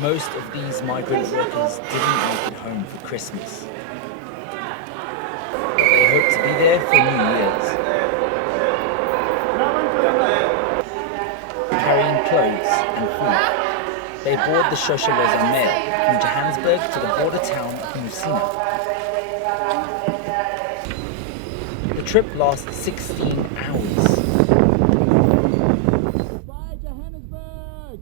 Most of these migrant workers didn't make it home for Christmas. But they hope to be there for New Year's. Carrying clothes and food, they board the Shosholos on mail from Johannesburg to the border town of Musina. The trip lasts 16 hours. Bye, Johannesburg!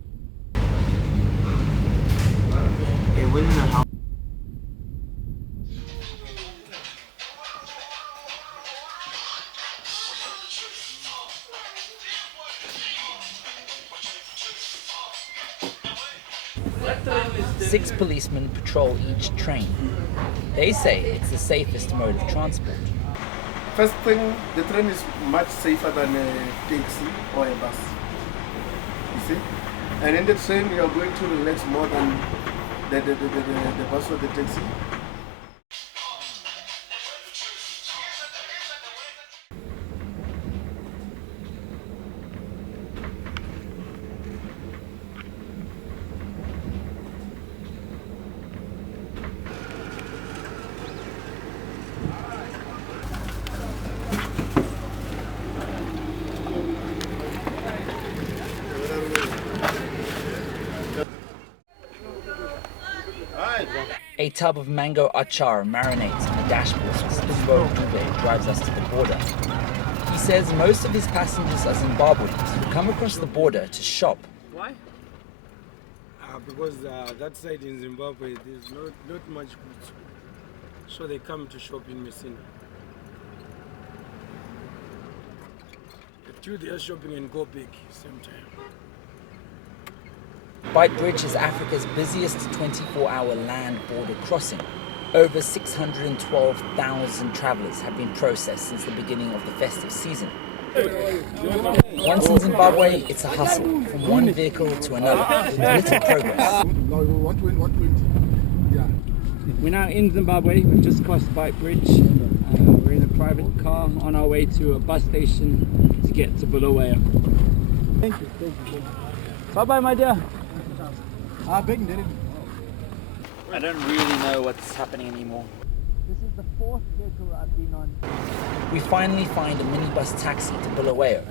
6 policemen patrol each train. They say it's the safest mode of transport. First thing, the train is much safer than a taxi or a bus. You see? And in the train, you are going to relax more than the bus or the taxi. A tub of mango achar marinates on the dashboard as Zimbabwe Victoria drives us to the border. He says most of his passengers are Zimbabweans who come across the border to shop. Why? Because that side in Zimbabwe, there's not much goods. So they come to shop in Messina. The two, they are shopping and go big same time. Beitbridge is Africa's busiest 24-hour land border crossing. Over 612,000 travellers have been processed since the beginning of the festive season. Once in Zimbabwe, it's a hustle from one vehicle to another, with little progress. We're now in Zimbabwe. We've just crossed Beitbridge. We're in a private car on our way to a bus station to get to Bulawayo. Thank you. Bye-bye, my dear. I don't really know what's happening anymore. This is the 4th vehicle I've been on. We finally find a minibus taxi to Bulawayo.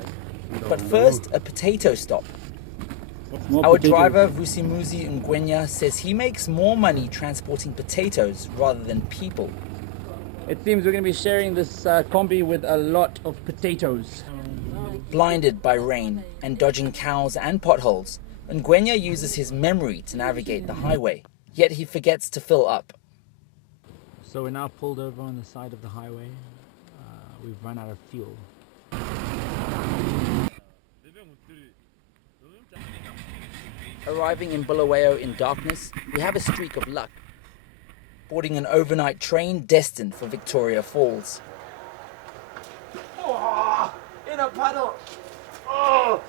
But first, a potato stop. Our driver, Vusimuzi Ngwenya, says he makes more money transporting potatoes rather than people. It seems we're going to be sharing this combi with a lot of potatoes. Blinded by rain and dodging cows and potholes, Ngwenya uses his memory to navigate the highway, yet he forgets to fill up. So we're now pulled over on the side of the highway. We've run out of fuel. Arriving in Bulawayo in darkness, we have a streak of luck, boarding an overnight train destined for Victoria Falls. Oh, in a puddle! Oh!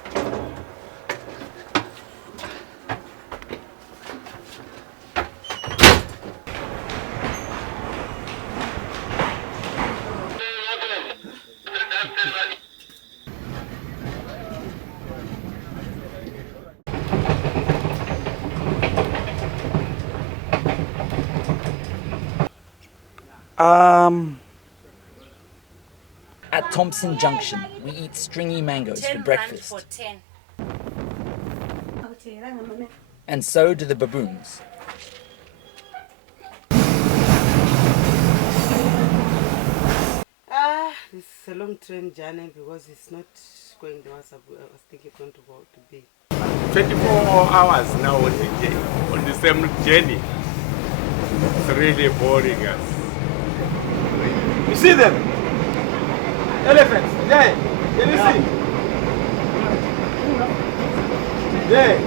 At Thompson Junction, we eat stringy mangoes for breakfast. For 10. And so do the baboons. It's a long train journey because it's not going the way I was thinking it's going to go to be. 24 hours now on the same journey. It's really boring us. You see them? Elephants, there. Can you see? There.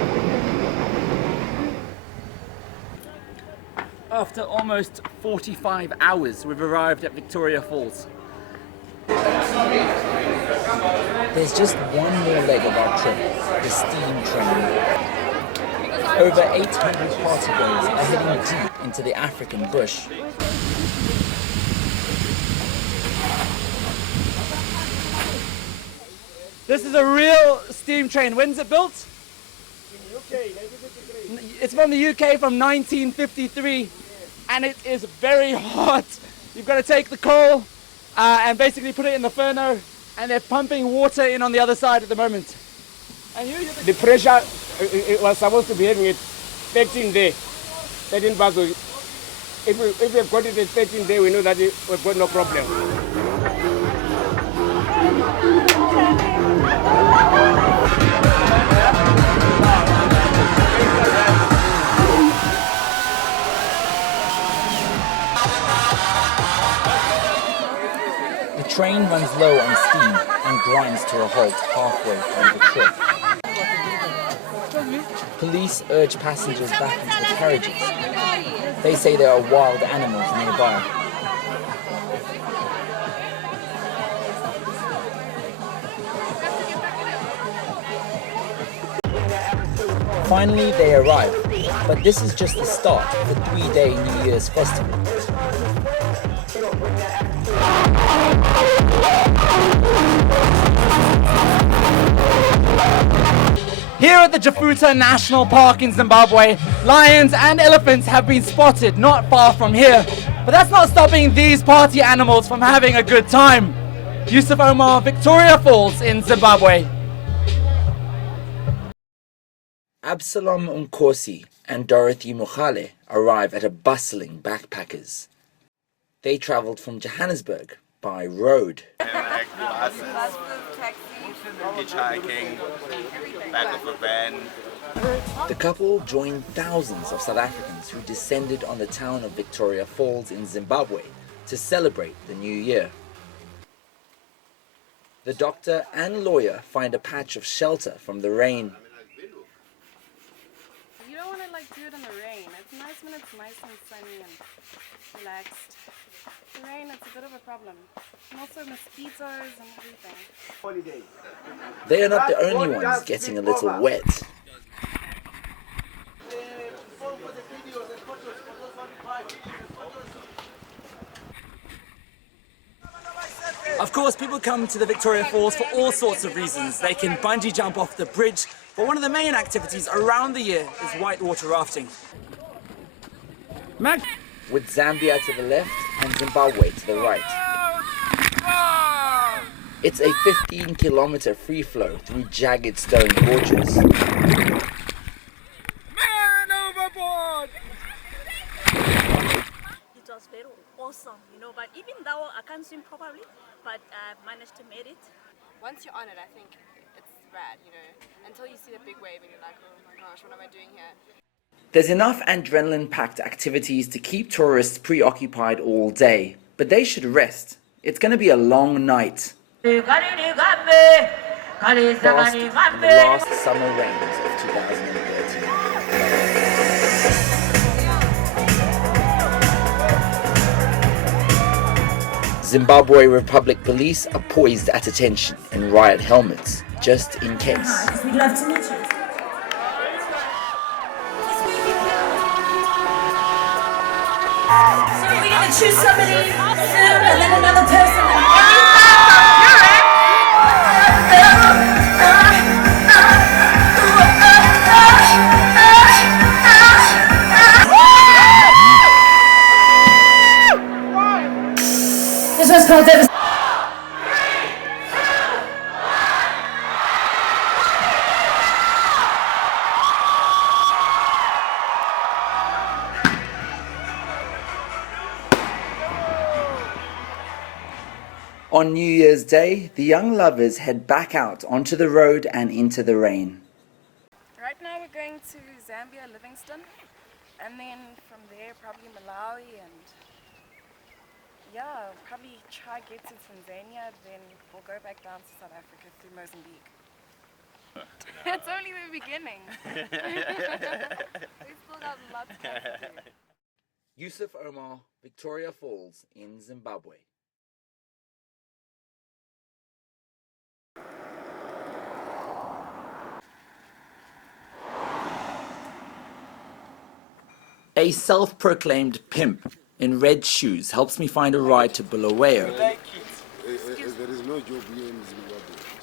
After almost 45 hours, we've arrived at Victoria Falls. There's just one more leg of our trip, the steam train. Over 800 partygoers are heading deep into the African bush. This is a real steam train. When's it built? In UK, 1953. It's from the UK from 1953, and it is very hot. You've got to take the coal and basically put it in the furnace, and they're pumping water in on the other side at the moment. And The pressure it was supposed to be having it 13 day, 13 bars. If we've got it at 13 day, we know that we've got no problem. The train runs low on steam and grinds to a halt halfway through the trip. Police urge passengers back into the carriages. They say there are wild animals nearby. Finally, they arrive, but this is just the start of the 3-day New Year's festival. Here at the Jafuta National Park in Zimbabwe, lions and elephants have been spotted not far from here. But that's not stopping these party animals from having a good time. Yusuf Omar, Victoria Falls in Zimbabwe. Absalom Nkosi and Dorothy Mukhale arrive at a bustling backpackers. They travelled from Johannesburg by road. Hitchhiking, back of a van. The couple joined thousands of South Africans who descended on the town of Victoria Falls in Zimbabwe to celebrate the new year. The doctor and lawyer find a patch of shelter from the rain. You don't want to do it in the rain. It's nice when it's nice and sunny and relaxed. The rain, it's a bit of a problem. And also mosquitoes and everything. They are not the only ones getting a little wet. Of course, people come to the Victoria Falls for all sorts of reasons. They can bungee jump off the bridge, but one of the main activities around the year is whitewater rafting. With Zambia to the left and Zimbabwe to the right. It's a 15-kilometer free flow through jagged stone gorges. Man overboard! It was very awesome, but even though I can't swim properly, but I've managed to make it. Once you're on it, I think it's rad, until you see the big wave and you're like, oh my gosh, what am I doing here? There's enough adrenaline-packed activities to keep tourists preoccupied all day, but they should rest. It's going to be a long night. Fast in the last summer rains of 2013. Zimbabwe Republic Police are poised at attention in riot helmets, just in case. We'd love to meet you. So we're going to choose somebody and then another person. This one's called Devastation. On New Year's Day, the young lovers head back out onto the road and into the rain. Right now we're going to Zambia, Livingstone, and then from there probably Malawi and probably try get to Tanzania, then we'll go back down to South Africa through Mozambique. It's only the beginning. We still got lots more to do. Yusuf Omar, Victoria Falls in Zimbabwe. A self-proclaimed pimp in red shoes helps me find a ride to Bulawayo. There is no job here in Zimbabwe.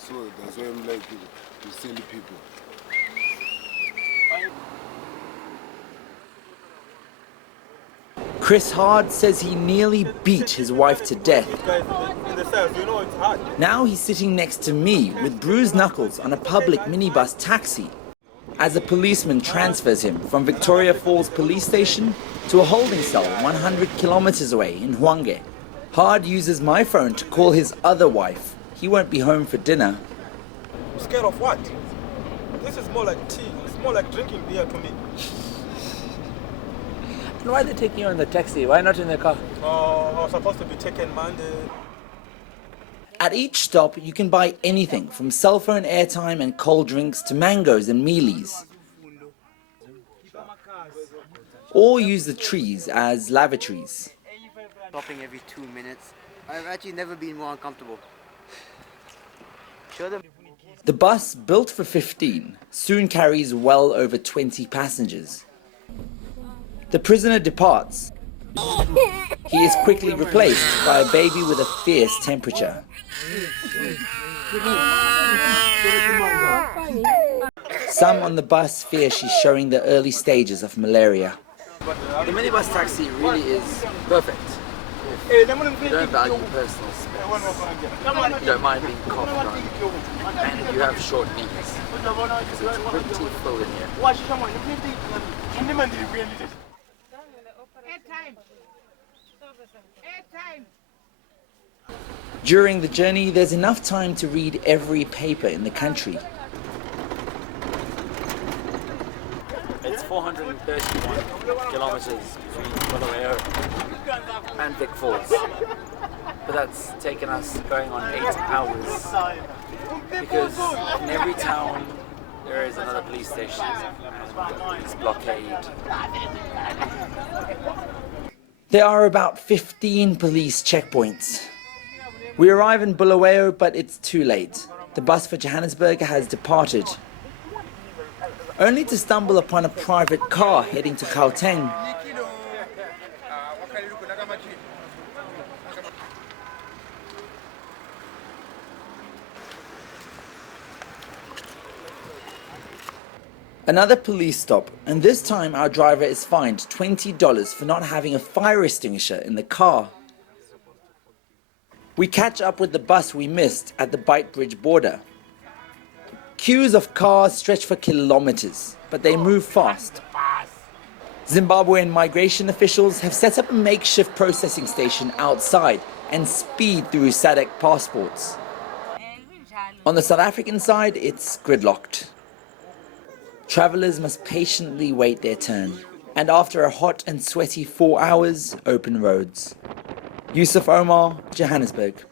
So that's why I'm like to send people. Chris Hard says he nearly beat his wife to death. Now he's sitting next to me with bruised knuckles on a public minibus taxi as a policeman transfers him from Victoria Falls police station to a holding cell 100 kilometers away in Hwange. Hard uses my phone to call his other wife. He won't be home for dinner. Scared of what? This is more like tea. It's more like drinking beer to me. And why are they taking you in the taxi? Why not in the car? I was supposed to be taken Monday. At each stop, you can buy anything from cell phone airtime and cold drinks to mangoes and mealies. Or use the trees as lavatories. Stopping every 2 minutes. I've actually never been more uncomfortable. Show them. The bus, built for 15, soon carries well over 20 passengers. The prisoner departs. He is quickly replaced by a baby with a fierce temperature. Some on the bus fear she's showing the early stages of malaria. The minibus taxi really is perfect. You don't value personal space. You don't mind being coughed on. And you have short knees. Because it's pretty full in here. During the journey, there's enough time to read every paper in the country. It's 431 kilometers between Malaria and Vic Falls. But that's taken us going on 8 hours. Because in every town there is another police station and police blockade. There are about 15 police checkpoints. We arrive in Bulawayo, but it's too late. The bus for Johannesburg has departed, only to stumble upon a private car heading to Gauteng. Another police stop, and this time our driver is fined $20 for not having a fire extinguisher in the car. We catch up with the bus we missed at the Beitbridge border. Queues of cars stretch for kilometers, but they move fast. Zimbabwean migration officials have set up a makeshift processing station outside and speed through SADC passports. On the South African side, it's gridlocked. Travelers must patiently wait their turn, and after a hot and sweaty 4 hours, open roads. Yusuf Omar, Johannesburg.